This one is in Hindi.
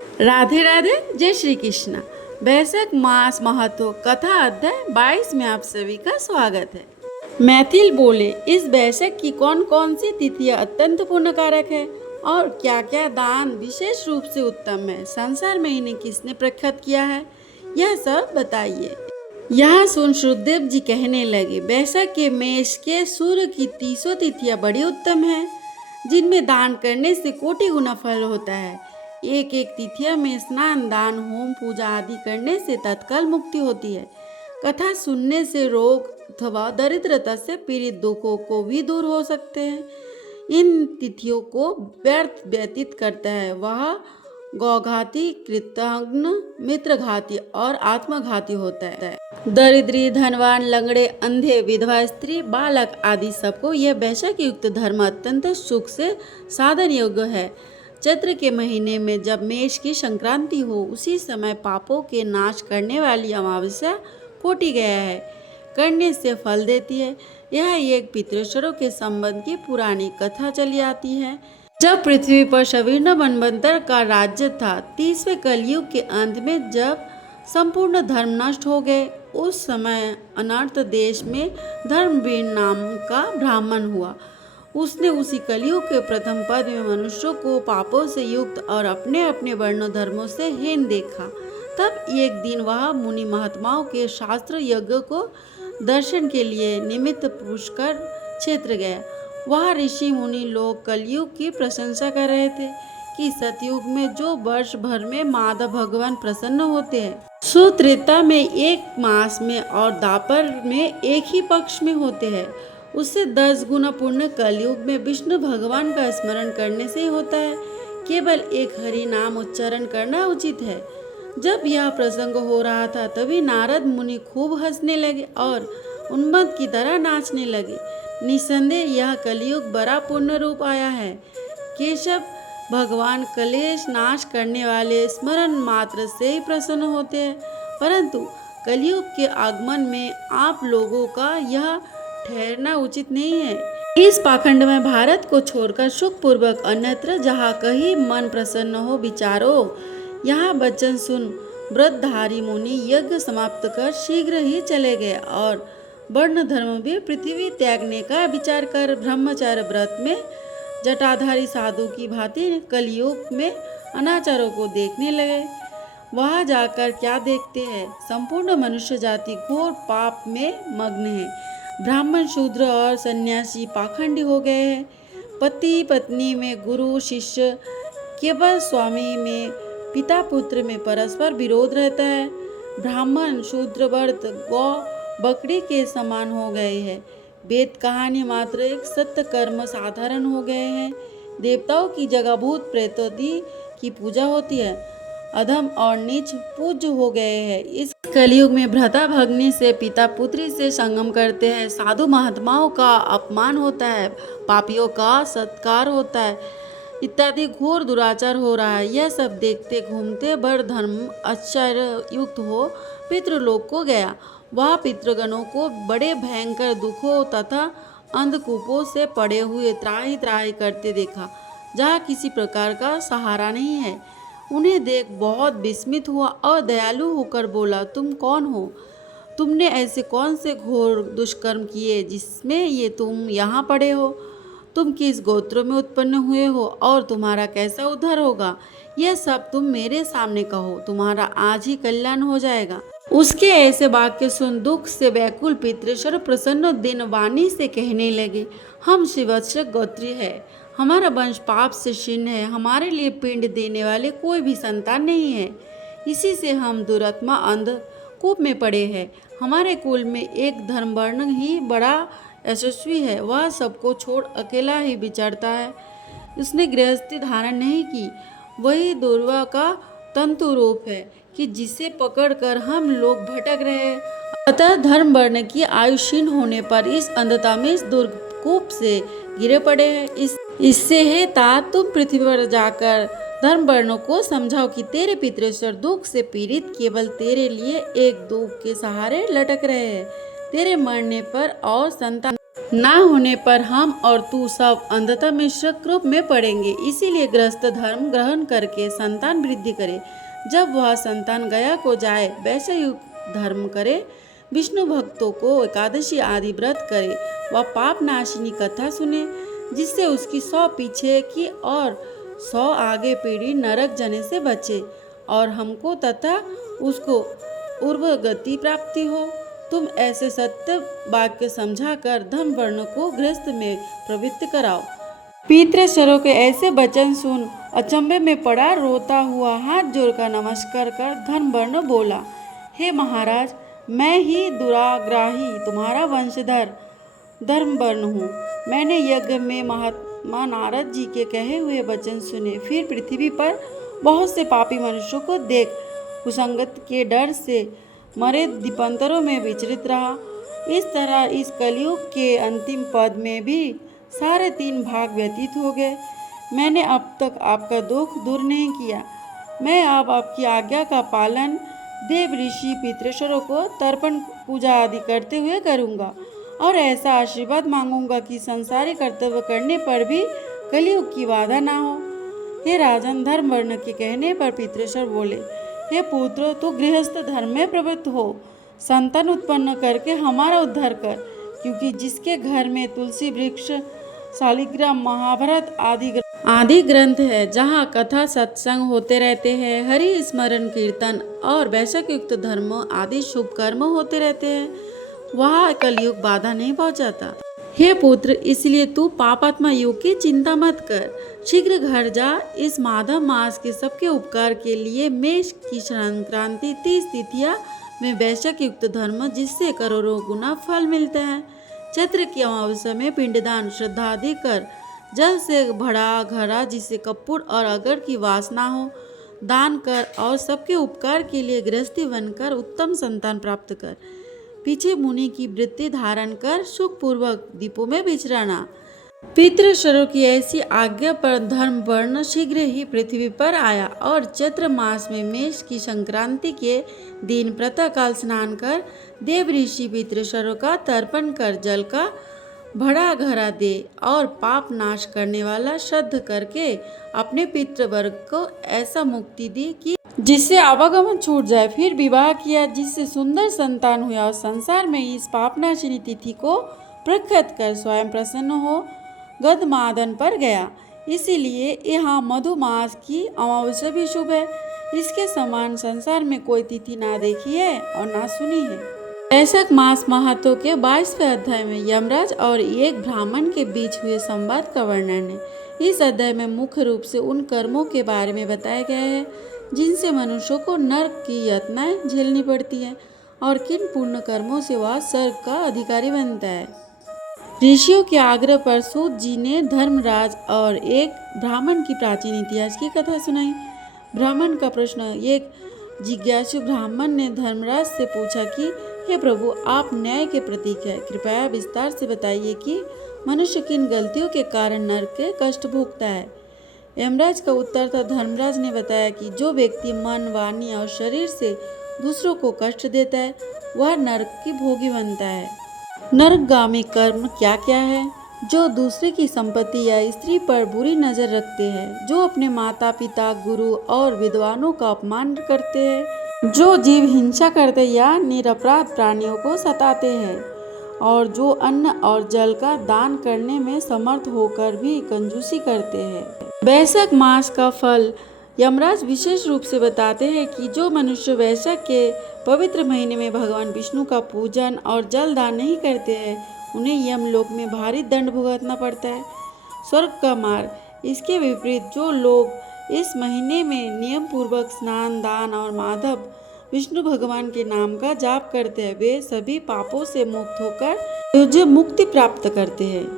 राधे राधे, जय श्री कृष्ण। वैशाख मास महत्व कथा अध्याय 22 में आप सभी का स्वागत है। मैथिल बोले, इस वैशाख की कौन कौन सी तिथियां अत्यंत पुण्य कारक है और क्या क्या दान विशेष रूप से उत्तम है, संसार में इन्हें किसने प्रख्यात किया है, यह सब बताइए। यह सुन श्रुतदेव जी कहने लगे, वैशाख के मेष के सूर्य की 30 तिथियां बड़ी उत्तम है, जिनमें दान करने से कोटि गुना फल होता है। एक एक तिथिया में स्नान, दान, होम, पूजा आदि करने से तत्काल मुक्ति होती है। कथा सुनने से रोग अथवा दरिद्रता से पीड़ित दुखों को भी दूर हो सकते हैं। इन तिथियों को व्यर्थ व्यतीत करता है वह गौघाती, कृतघ्न, मित्रघाती और आत्मघाती होता है। दरिद्री, धनवान, लंगड़े, अंधे, विधवा स्त्री, बालक आदि सबको यह वैशाख युक्त धर्म अत्यंत सुख से साधन योग्य है। चैत्र के महीने में जब मेष की संक्रांति हो, उसी समय पापों के नाश करने वाली अमावस्या कोटि गया है, करने से फल देती है। यह एक पितृेश्वरों के संबंध की पुरानी कथा चली आती है। जब पृथ्वी पर सविर्ण मनवंतर का राज्य था, 30वें कलयुग के अंत में जब संपूर्ण धर्म नष्ट हो गए, उस समय अनर्थ देश में धर्मवीर नाम का ब्राह्मण हुआ। उसने उसी कलयुग के प्रथम पद में मनुष्यों को पापों से युक्त और अपने अपने वर्ण धर्मों से हीन देखा। तब एक दिन वह मुनि महात्माओं के शास्त्र यज्ञ को दर्शन के लिए निमित्त पुष्कर क्षेत्र गया। वह ऋषि मुनि लोग कलयुग की प्रशंसा कर रहे थे कि सतयुग में जो वर्ष भर में माधव भगवान प्रसन्न होते हैं, सो त्रेता में 1 मास में और द्वापर में 1 ही पक्ष में होते हैं, उससे 10 गुना पुण्य कलयुग में विष्णु भगवान का स्मरण करने से ही होता है। केवल एक हरि नाम उच्चारण करना उचित है। जब यह प्रसंग हो रहा था, तभी नारद मुनि खूब हंसने लगे और उन्मत्त की तरह नाचने लगे। निसंदेह यह कलयुग बड़ा पुण्य रूप आया है। केशव भगवान कलेश नाश करने वाले स्मरण मात्र से ही प्रसन्न होते हैं, परंतु कलयुग के आगमन में आप लोगों का यह ठहरना उचित नहीं है। इस पाखंड में भारत को छोड़कर सुखपूर्वक अन्यत्र जहाँ कहीं मन प्रसन्न हो विचारो। यहाँ वचन सुन व्रतधारी मुनि यज्ञ समाप्त कर शीघ्र ही चले गए और वर्ण धर्म भी पृथ्वी त्यागने का विचार कर ब्रह्मचार्य व्रत में जटाधारी साधु की भांति कलयुग में अनाचारों को देखने लगे। वहां जाकर क्या देखते हैं, संपूर्ण मनुष्य जाति घोर पाप में मग्न है। ब्राह्मण, शूद्र और सन्यासी पाखंडी हो गए हैं। पति पत्नी में, गुरु शिष्य, केवल स्वामी में, पिता पुत्र में परस्पर विरोध रहता है। ब्राह्मण शूद्र व्रत गौ बकरी के समान हो गए हैं। वेद कहानी मात्र एक सत्य कर्म साधारण हो गए हैं। देवताओं की जगह भूत प्रेतादि की पूजा होती है। अधम और नीच पूज्य हो गए हैं। इस कलयुग में भ्राता भग्नी से, पिता पुत्री से संगम करते हैं। साधु महात्माओं का अपमान होता है, पापियों का सत्कार होता है, इत्यादि घोर दुराचार हो रहा है। यह सब देखते घूमते बर धर्म आश्चर्य युक्त हो पितृलोक को गया। वह पितृगणों को बड़े भयंकर दुखों तथा अंधकूपों से पड़े हुए त्राहि त्राहि करते देखा, जहाँ किसी प्रकार का सहारा नहीं है। उन्हें देख बहुत विस्मित हुआ और दयालु होकर बोला, तुम कौन हो? तुमने ऐसे कौन से घोर दुष्कर्म किए जिसमें ये तुम यहाँ पड़े हो? तुम किस गोत्र में उत्पन्न हुए हो और तुम्हारा कैसा उद्धार होगा? यह सब तुम मेरे सामने कहो, तुम्हारा आज ही कल्याण हो जाएगा। उसके ऐसे वाक्य सुन दुख से व्याकुल पितृेश्वर प्रसन्न दिन वाणी से कहने लगे, हम शिवत्सक गोत्री है, हमारा वंश पाप से क्षीण है, हमारे लिए पिंड देने वाले कोई भी संतान नहीं है। इसी से हम दुरात्मा अंधकूप में पड़े हैं। हमारे कुल में एक धर्मवर्ण ही बड़ा यशस्वी है, वह सबको छोड़ अकेला ही विचरता है। उसने गृहस्थी धारण नहीं की, वही दुर्वा का तंतु रूप है कि जिसे पकड़कर हम लोग भटक रहे हैं। अतः धर्म वर्ण की आयु क्षीण होने पर इस अंधता में इस दुर्कूप से गिरे पड़े हैं। इससे है तात तुम पृथ्वी पर जाकर धर्म वर्णों को समझाओ कि तेरे पितृेश्वर दुख से पीड़ित केवल तेरे लिए एक दुख के सहारे लटक रहे हैं। तेरे मरने पर और संतान ना होने पर हम और तू सब अंधता मिश्र रूप में पड़ेंगे। इसीलिए गृहस्थ धर्म ग्रहण करके संतान वृद्धि करे। जब वह संतान गया को जाए, वैसे युक्त धर्म करे। विष्णु भक्तों को एकादशी आदि व्रत करे। वह पाप नाशिनी कथा सुने, जिससे उसकी 100 पीछे की और 100 आगे पीढ़ी नरक जाने से बचे और हमको तथा उसको उर्व गति प्राप्ति हो। तुम ऐसे सत्य वाक्य समझाकर धर्म वर्ण को गृहस्थ में प्रवृत्त कराओ। पितृश्वरों के ऐसे वचन सुन अचंभे में पड़ा रोता हुआ हाथ जोड़कर नमस्कार कर धर्म वर्ण बोला, हे महाराज, मैं ही दुराग्राही तुम्हारा वंशधर धर्म वर्ण हूँ। मैंने यज्ञ में महात्मा नारद जी के कहे हुए वचन सुने। फिर पृथ्वी पर बहुत से पापी मनुष्यों को देख कुसंगत के डर से मरे दीपांतरों में विचरित रहा। इस तरह इस कलयुग के अंतिम पद में भी सारे 3 भाग व्यतीत हो गए। मैंने अब तक आपका दुख दूर नहीं किया। मैं अब आपकी आज्ञा का पालन देव ऋषि पितृश्वरों को तर्पण पूजा आदि करते हुए करूँगा और ऐसा आशीर्वाद मांगूंगा कि संसारी कर्तव्य करने पर भी कलयुग की बाधा ना हो। हे राजन, धर्म वर्ण के कहने पर पितृश्वर बोले, हे पुत्र, तू गृहस्थ धर्म में प्रवृत्त हो, संतान उत्पन्न करके हमारा उद्धार कर, क्योंकि जिसके घर में तुलसी वृक्ष, शालिग्राम, महाभारत आदि ग्रंथ है, जहाँ कथा सत्संग होते रहते हैं, हरि स्मरण कीर्तन और वैश्विक युक्त धर्म आदि शुभ कर्म होते रहते हैं, वहाँ कलयुग बाधा नहीं पहुँचाता। हे पुत्र, इसलिए तू पापात्मा युग की चिंता मत कर, शीघ्र घर जा। इस माधव मास के सबके उपकार के लिए मेष की संक्रांति 30 तिथियां में वैश्विक युक्त धर्म, जिससे करोड़ों गुना फल मिलता है। चैत्र की अमावस्या में पिंडदान श्रद्धादि कर, जल से भरा घड़ा जिससे कपूर और अगर की वासना हो दान कर और सबके उपकार के लिए गृहस्थी बनकर उत्तम संतान प्राप्त कर। पीछे मुनि की वृत्ति धारण कर सुखपूर्वक दीपों में विचरना। पितृश्वरों की ऐसी आज्ञा पर धर्म वर्ण शीघ्र ही पृथ्वी पर आया और चैत्र मास में मेष की संक्रांति के दिन प्रातःकाल स्नान कर देव ऋषि पितृश्वरों का तर्पण कर जल का भड़ा घड़ा दे और पाप नाश करने वाला श्रद्ध करके अपने पितृवर्ग को ऐसा मुक्ति दी कि जिससे आवागमन छूट जाए। फिर विवाह किया, जिससे सुंदर संतान हुआ और संसार में इस पापनाशिनी तिथि को प्रख्यात कर स्वयं प्रसन्न हो गदमादन पर गया। इसीलिए यहाँ मधुमास की अमावस्या भी शुभ है। इसके समान संसार में कोई तिथि ना देखी है और ना सुनी है। वैशाख मास महात्म्य के 22वें अध्याय में यमराज और एक ब्राह्मण के बीच हुए संवाद का वर्णन है। इस अध्याय में मुख्य रूप से उन कर्मों के बारे में बताया गया है जिनसे मनुष्यों को नरक की यातनाएं झेलनी पड़ती है और किन पुण्य कर्मों से वह स्वर्ग का अधिकारी बनता है। ऋषियों के आग्रह पर सूत जी ने धर्मराज और एक ब्राह्मण की प्राचीन इतिहास की कथा सुनाई। ब्राह्मण का प्रश्न, एक जिज्ञासु ब्राह्मण ने धर्मराज से पूछा कि हे प्रभु, आप न्याय के प्रतीक है, कृपया विस्तार से बताइए कि मनुष्य किन गलतियों के कारण नरक के कष्ट भोगता है। यमराज का उत्तर था, धर्मराज ने बताया कि जो व्यक्ति मन, वाणी और शरीर से दूसरों को कष्ट देता है वह नरक की भोगी बनता है। नरकगामी कर्म क्या क्या है? जो दूसरे की संपत्ति या स्त्री पर बुरी नजर रखते हैं, जो अपने माता पिता, गुरु और विद्वानों का अपमान करते हैं, जो जीव हिंसा करते या निरपराध प्राणियों को सताते हैं और जो अन्न और जल का दान करने में समर्थ होकर भी कंजूसी करते हैं। वैशाख मास का फल यमराज विशेष रूप से बताते हैं कि जो मनुष्य वैशाख के पवित्र महीने में भगवान विष्णु का पूजन और जल दान नहीं करते हैं, उन्हें यमलोक में भारी दंड भुगतना पड़ता है, स्वर्ग का मार्ग। इसके विपरीत जो लोग इस महीने में नियम पूर्वक स्नान, दान और माधव विष्णु भगवान के नाम का जाप करते हैं, वे सभी पापों से मुक्त होकर मुक्ति प्राप्त करते हैं।